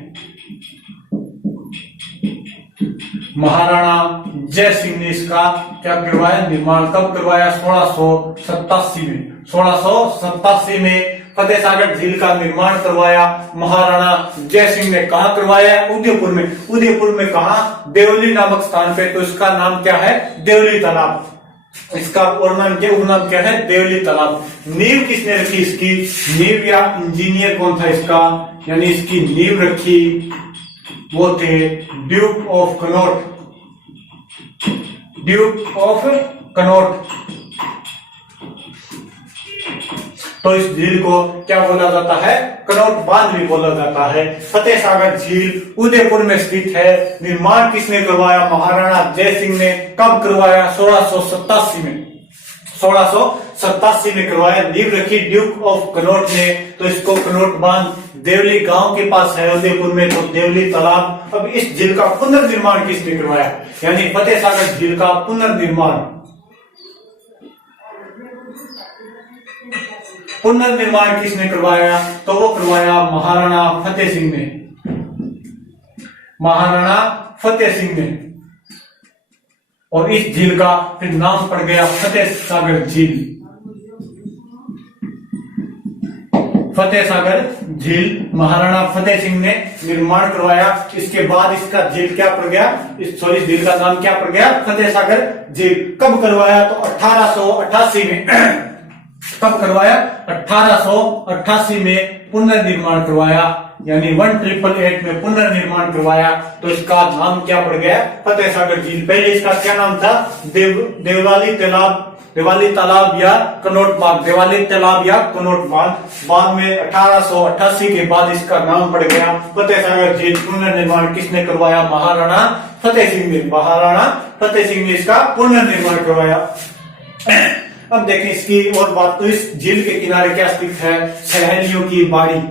महाराणा जय सिंह ने इसका क्या करवाया? निर्माण। कब करवाया? 1687 में। 1687 में फतेह सागर झील का निर्माण करवाया महाराणा जय सिंह ने। कहां करवाया? उदयपुर में। उदयपुर में कहां? देवली नामक स्थान पे। तो इसका नाम क्या है? देवली तालाब। इसका और नाम क्या है? देवली तालाब। नींव किसने रखी इसकी? नींव या इंजीनियर कौन था इसका? यानी इसकी नींव रखी वो थे Duke of Connaught. Duke of Connaught. तो इस झील को क्या बोला जाता है? कनॉट बांध भी बोला जाता है। फतेह सागर झील उदयपुर में स्थित है। निर्माण किसने करवाया? महाराणा जय सिंह ने। कब करवाया? 1687 में। 1687 में करवाया। नींव रखी ड्यूक ऑफ कनॉट ने। तो इसको कनॉट बांध देवली गांव के पास है उदयपुर में। तो देवली तालाब। अब इस झील का पुनर्निर्माण किसने करवाया? यानी फतेह सागर झील का पुनर्निर्माण किसने करवाया? तो वो करवाया महाराणा फतेह सिंह ने। महाराणा फतेह सिंह ने। और इस झील का फिर नाम पड़ गया फतेह सागर झील। फतेह सागर झील महाराणा फतेह सिंह ने निर्माण करवाया। इसके बाद इसका झील क्या पड़ गया? इस झील का नाम क्या पड़ गया? फतेह सागर झील। कब करवाया? तो 1888 में। कब करवाया? 1888 में पुनर्निर्माण करवाया। यानी 1888 में पुनर्निर्माण करवाया। तो इसका नाम क्या पड़ गया? फतेह सागर झील। पहले इसका क्या नाम था? देवाली तालाब या कनॉट बांध। देवाली तालाब या कनॉट बांध। बाद में 1888 के बाद इसका नाम पड़ गया फतेह सागर झील। पुनर्निर्माण किसने करवाया? महाराणा फतेह सिंह ने। महाराणा फतेह सिंह ने इसका पुनर्निर्माण करवाया। अब देखें इसकी और बात। तो इस झील के किनारे क्या स्थित है? सहेलियों की बाड़ी।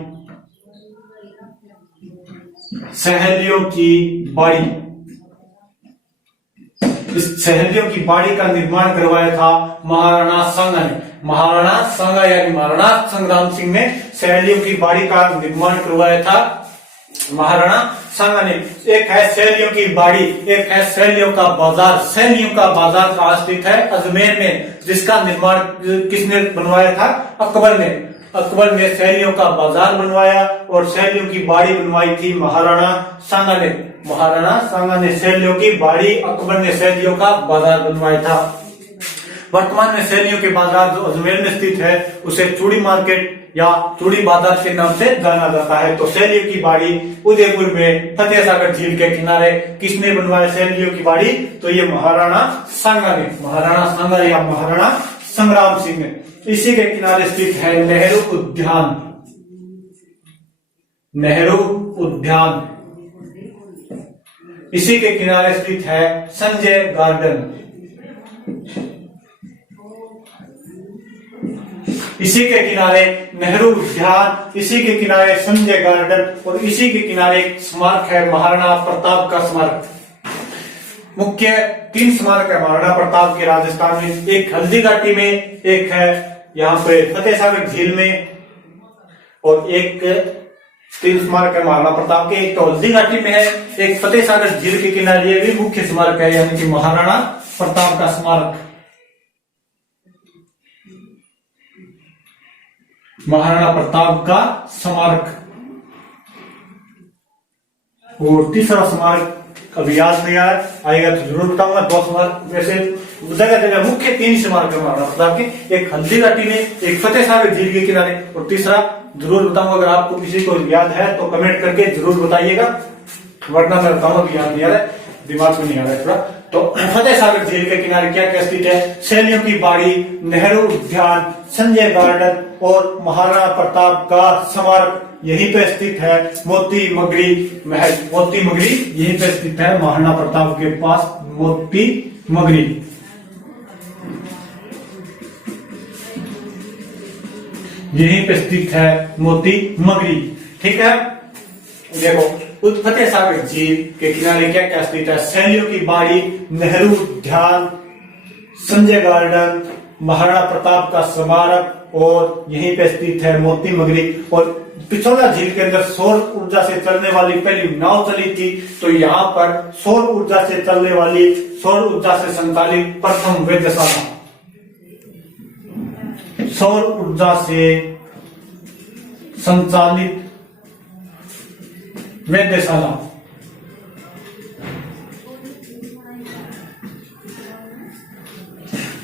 सहेलियों की बाड़ी। इस सहेलियों की बाड़ी का निर्माण करवाया था महाराणा सांगा ने। महाराणा सांगा यानी महाराणा संग्राम सिंह ने सहेलियों की बाड़ी का निर्माण करवाया था महाराणा सांगा ने। एक है सहेलियों की बाड़ी, एक है सहेलियों का बाजार। सहेलियों का बाजार कहां स्थित है? अजमेर में। जिसका निर्माण किसने बनवाया था? अकबर ने। अकबर ने सहेलियों का बाजार बनवाया और सहेलियों की बाड़ी बनवाई थी महाराणा सांगा ने। महाराणा सांगा ने सहेलियों की बाड़ी, अकबर ने सहेलियों का बाजार बनवाया था। वर्तमान में सहेलियों के बाजार जो अजमेर में स्थित है उसे चूड़ी मार्केट या चूड़ी बाजार के नाम से जाना जाता है। तो सहेलियों की बाड़ी उदयपुर में फतेह सागर झील के किनारे किसने बनवाया सहेलियों की बाड़ी? तो ये महाराणा सांगा ने। महाराणा सांगा या महाराणा संग्राम सिंह ने। इसी के किनारे स्थित है नेहरू उद्यान। नेहरू उद्यान। इसी के किनारे स्थित है संजय गार्डन। इसी के किनारे नेहरू उद्यान, इसी के किनारे संजय गार्डन और इसी के किनारे एक स्मारक है महाराणा प्रताप का स्मारक। मुख्य 3 स्मारक है महाराणा प्रताप के राजस्थान में। एक हल्दी घाटी में, एक है यहाँ पे फतेह सागर झील में और एक तीन स्मारक है महाराणा प्रताप के। एक तो हल्दी घाटी में है, एक फतेह सागर झील के किनारे ये भी मुख्य स्मारक है, यानी कि महाराणा प्रताप का स्मारक, महाराणा प्रताप का स्मारक। और तीसरा स्मारक अभी याद नहीं आएगा तो जरूर बताऊंगा। दो स्मारक वैसे जगह जगह मुख्य तीन स्मारक है महाराणा प्रताप के, एक हल्दी घाटी में, एक फतेह सागर झील के किनारे, और तीसरा जरूर बताऊंगा। अगर आपको किसी को याद है तो कमेंट करके जरूर बताइएगा, वरना मैं बताऊंगा कि याद नहीं आ रहा है, दिमाग में नहीं आ रहा है थोड़ा। तो फतेह सागर झील के किनारे क्या क्या स्थित है? सैनियों की बाड़ी, नेहरू उद्यान, संजय गार्डन और महाराणा प्रताप का स्मारक यहीं पे स्थित है। मोती मगरी महल, मोती मगरी यहीं पे स्थित है, महाराणा प्रताप के पास मोती मगरी। यहीं पे स्थित है मोती मगरी, ठीक है। देखो फतेह सागर झील के किनारे क्या क्या स्थित है? सैनियों की बाड़ी, नेहरू उद्यान, संजय गार्डन, महाराणा प्रताप का स्मारक और यहीं पे स्थित है मोती मगरी। और पिछोला झील के अंदर सौर ऊर्जा से चलने वाली पहली नाव चली थी, तो यहाँ पर सौर ऊर्जा से चलने वाली, सौर ऊर्जा से संचालित प्रथम वेधशाला, सौर ऊर्जा से संचालित वेधशाला,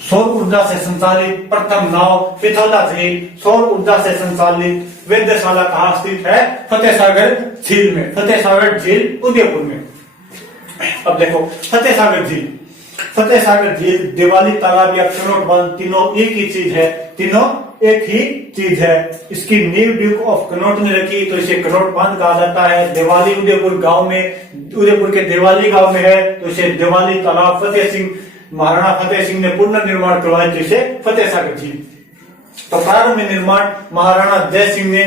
सौर ऊर्जा से संचालित प्रथम नाव पिथौला झील, सौर ऊर्जा से संचालित वेधशाला कहाँ स्थित है? फतेह सागर झील में, फतेह सागर झील उदयपुर में। अब देखो फतेह सागर झील, फतेह सागर झील, दिवाली तालाब या कनॉट बांध तीनों एक ही चीज है, तीनों एक ही चीज है। इसकी नींव ड्यूक ऑफ कनॉट ने रखी, तो इसे कनॉट बांध कहा जाता है। दिवाली उदयपुर गांव में, उदयपुर के दिवाली गांव में है, तो इसे दिवाली तालाब, फतेह सिंह, महाराणा फतेह सिंह ने पुनर्निर्माण करवाया, जिसे फतेह सागर झील। तो प्रारंभ में निर्माण महाराणा जय सिंह ने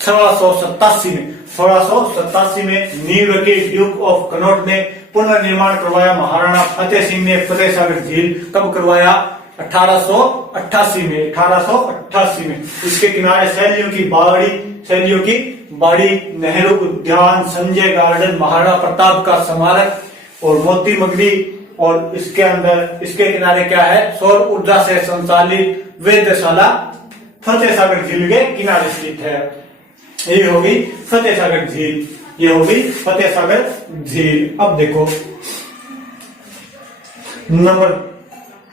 1687 में नींव रखी, ड्यूक ऑफ कनॉट ने पुनर्निर्माण करवाया, महाराणा फतेह सिंह ने फतेह सागर झील कब करवाया? 1888 में, 1888 में। इसके किनारे सैनियों की बाड़ी, सैनियों की बाड़ी, नेहरू उद्यान, संजय गार्डन, महाराणा प्रताप का स्मारक और मोती मगरी। और इसके अंदर, इसके किनारे क्या है? सौर ऊर्जा से संचालित वेधशाला फतेह सागर झील के किनारे स्थित है। ये होगी फतेह सागर झील, ये होगी फतेह सागर झील। अब देखो नंबर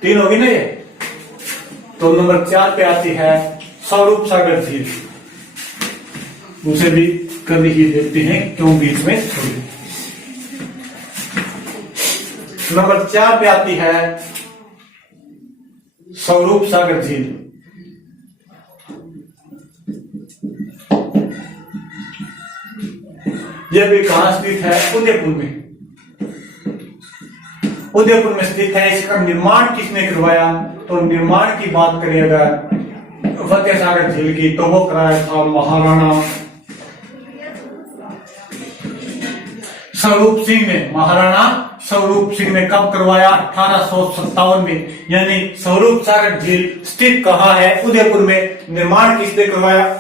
3 होगी ना ये, तो नंबर 4 पे आती है स्वरूप सागर झील। उसे भी कभी ही देखते हैं, क्यों बीच में छोड़ी। नंबर 4 पे आती है स्वरूप सागर झील। यह भी कहां स्थित है? उदयपुर में, उदयपुर में स्थित है। इसका निर्माण किसने करवाया? तो निर्माण की बात करें अगर फतेह सागर झील की, तो वो कराया था महाराणा स्वरूप सिंह ने। महाराणा स्वरूप सिंह ने कब करवाया? 1857 में। यानी स्वरूप सागर झील स्थित कहाँ है? उदयपुर में। निर्माण किसने करवाया?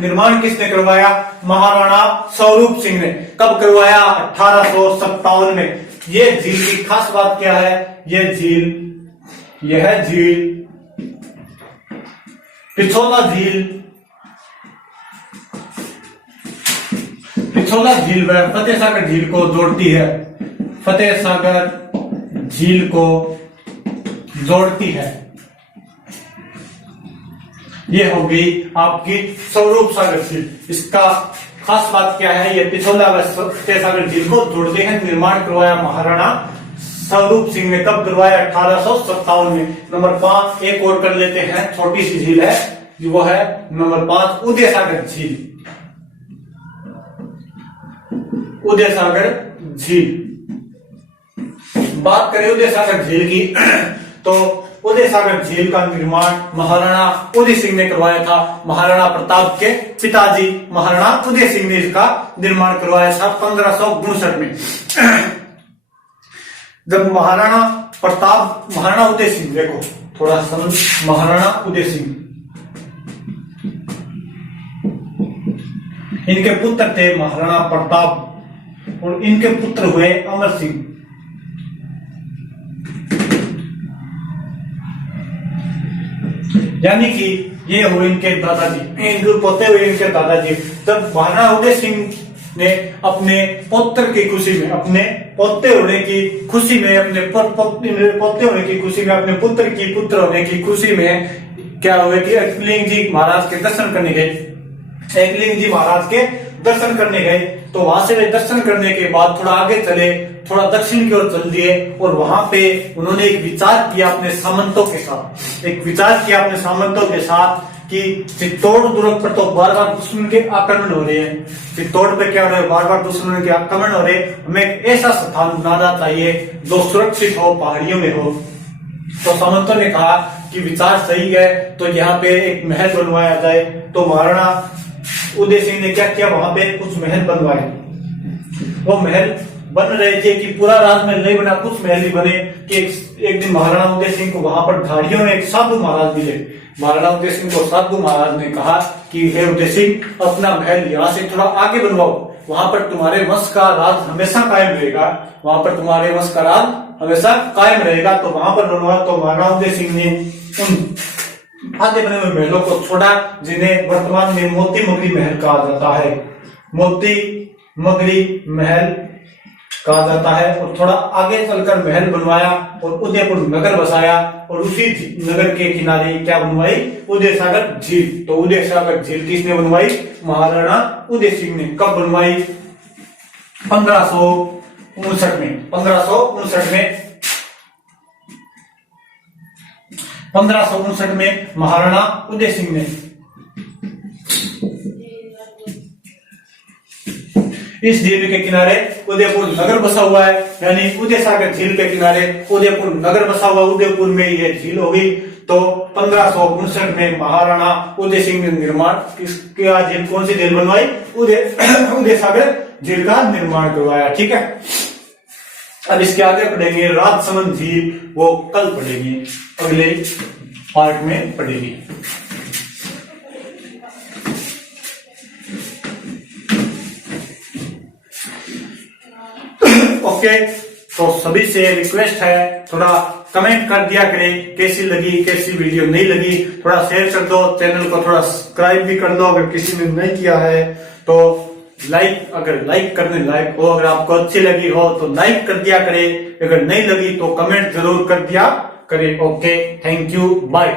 निर्माण किसने करवाया? महाराणा स्वरूप सिंह ने। कब करवाया? 1857 में। ये झील की खास बात क्या है? यह झील पिछोला झील, पिछोला झील व फतेह सागर झील को जोड़ती है, फतेह सागर झील को जोड़ती है। ये होगी आपकी स्वरूप सागर झील। इसका खास बात क्या है? ये पिछोला व फतेह सागर झील को जोड़ते हैं। निर्माण करवाया महाराणा स्वरूप सिंह ने। कब करवाया? 1857 में। नंबर 5 एक और कर लेते हैं, छोटी सी झील है, वो है नंबर 5 उदय सागर झील। उदय सागर झील, बात करें उदय सागर झील की तो उदय सागर झील का निर्माण महाराणा उदय सिंह ने करवाया था। महाराणा प्रताप के पिताजी महाराणा उदय सिंह ने इसका निर्माण करवाया था 1559 में। जब महाराणा प्रताप, महाराणा उदय सिंह, देखो थोड़ा समझ, महाराणा उदय सिंह इनके पुत्र थे महाराणा प्रताप और इनके पुत्र हुए अमर सिंह। यानी कि ये हुए इनके दादाजी, इनके पोते हुए इनके दादाजी। जब महाराणा उदय सिंह ने अपने पुत्र की खुशी में, अपने पोते होने की खुशी में, अपने पोते होने की खुशी में, अपने पुत्र की पुत्र होने की खुशी में क्या हुए कि एकलिंग जी महाराज के दर्शन करने गए। एकलिंग जी महाराज के दर्शन करने गए तो वहां से वे दर्शन करने के बाद थोड़ा आगे चले, थोड़ा दक्षिण की ओर चल दिए और वहां पे उन्होंने एक विचार किया अपने सामंतों के साथ, एक विचार किया अपने सामंतों के साथ कि चित्तौड़ दुर्ग पर तो बार बार दुश्मन के आक्रमण हो रहे हैं, चित्तौड़ पे क्या हो रहा है, बार बार दुश्मन के आक्रमण हो रहे, हमें एक ऐसा स्थान बनाना चाहिए जो सुरक्षित हो, पहाड़ियों में हो। तो सामंतों ने कहा कि विचार सही है, तो यहाँ पे एक महल बनवाया जाए। तो महाराणा उदय सिंह ने क्या किया, वहां पे कुछ महल बनवाए। वो महल बन रहे थे कि पूरा राजमहल नहीं बना, कुछ महल ही बने कि एक दिन महाराणा उदय सिंह को वहां पर झाड़ियों में एक साधु महाराज मिले। महाराणा उदय सिंह को साधु महाराज ने कहा कि हे उदय सिंह, अपना महल यहाँ से थोड़ा आगे बनवाओ, वहां पर तुम्हारे वंश का राज हमेशा कायम रहेगा, वहां पर तुम्हारे वंश का राज हमेशा कायम रहेगा। तो वहां पर बनवा। तो महाराणा उदय सिंह ने उन आधे बने हुए महलों को छोड़ा, जिन्हें वर्तमान में मोती मगरी महल कहा जाता है, मोती मगरी महल कहा जाता है। और थोड़ा आगे चलकर महल बनवाया और उदयपुर नगर बसाया और उसी नगर के किनारे क्या बनवाई, उदय सागर झील। तो उदय सागर झील किसने बनवाई, महाराणा उदय सिंह ने। कब बनवाई, 1559 में। 1559 में महाराणा उदय सिंह ने इस झील के किनारे उदयपुर नगर बसा हुआ है, यानी उदय सागर झील के किनारे उदयपुर नगर बसा हुआ, उदयपुर में यह झील होगी। तो 1559 में महाराणा उदय सिंह ने निर्माण किया, झील कौन सी झील बनवाई, उदय सागर झील का निर्माण करवाया। ठीक है, अब इसके आगे पढ़ेंगे राजसमंद झील, वो कल पढ़ेंगे, अगले पार्ट में पढ़ेंगे। ओके, तो सभी से रिक्वेस्ट है थोड़ा कमेंट कर दिया करें कैसी लगी, कैसी वीडियो नहीं लगी, थोड़ा शेयर कर दो, चैनल को थोड़ा सब्सक्राइब भी कर दो अगर किसी ने नहीं किया है तो। लाइक, अगर लाइक करने लायक हो, अगर आपको अच्छी लगी हो तो लाइक कर दिया करें, अगर नहीं लगी तो कमेंट जरूर कर दिया करें। Okay, thank you, bye.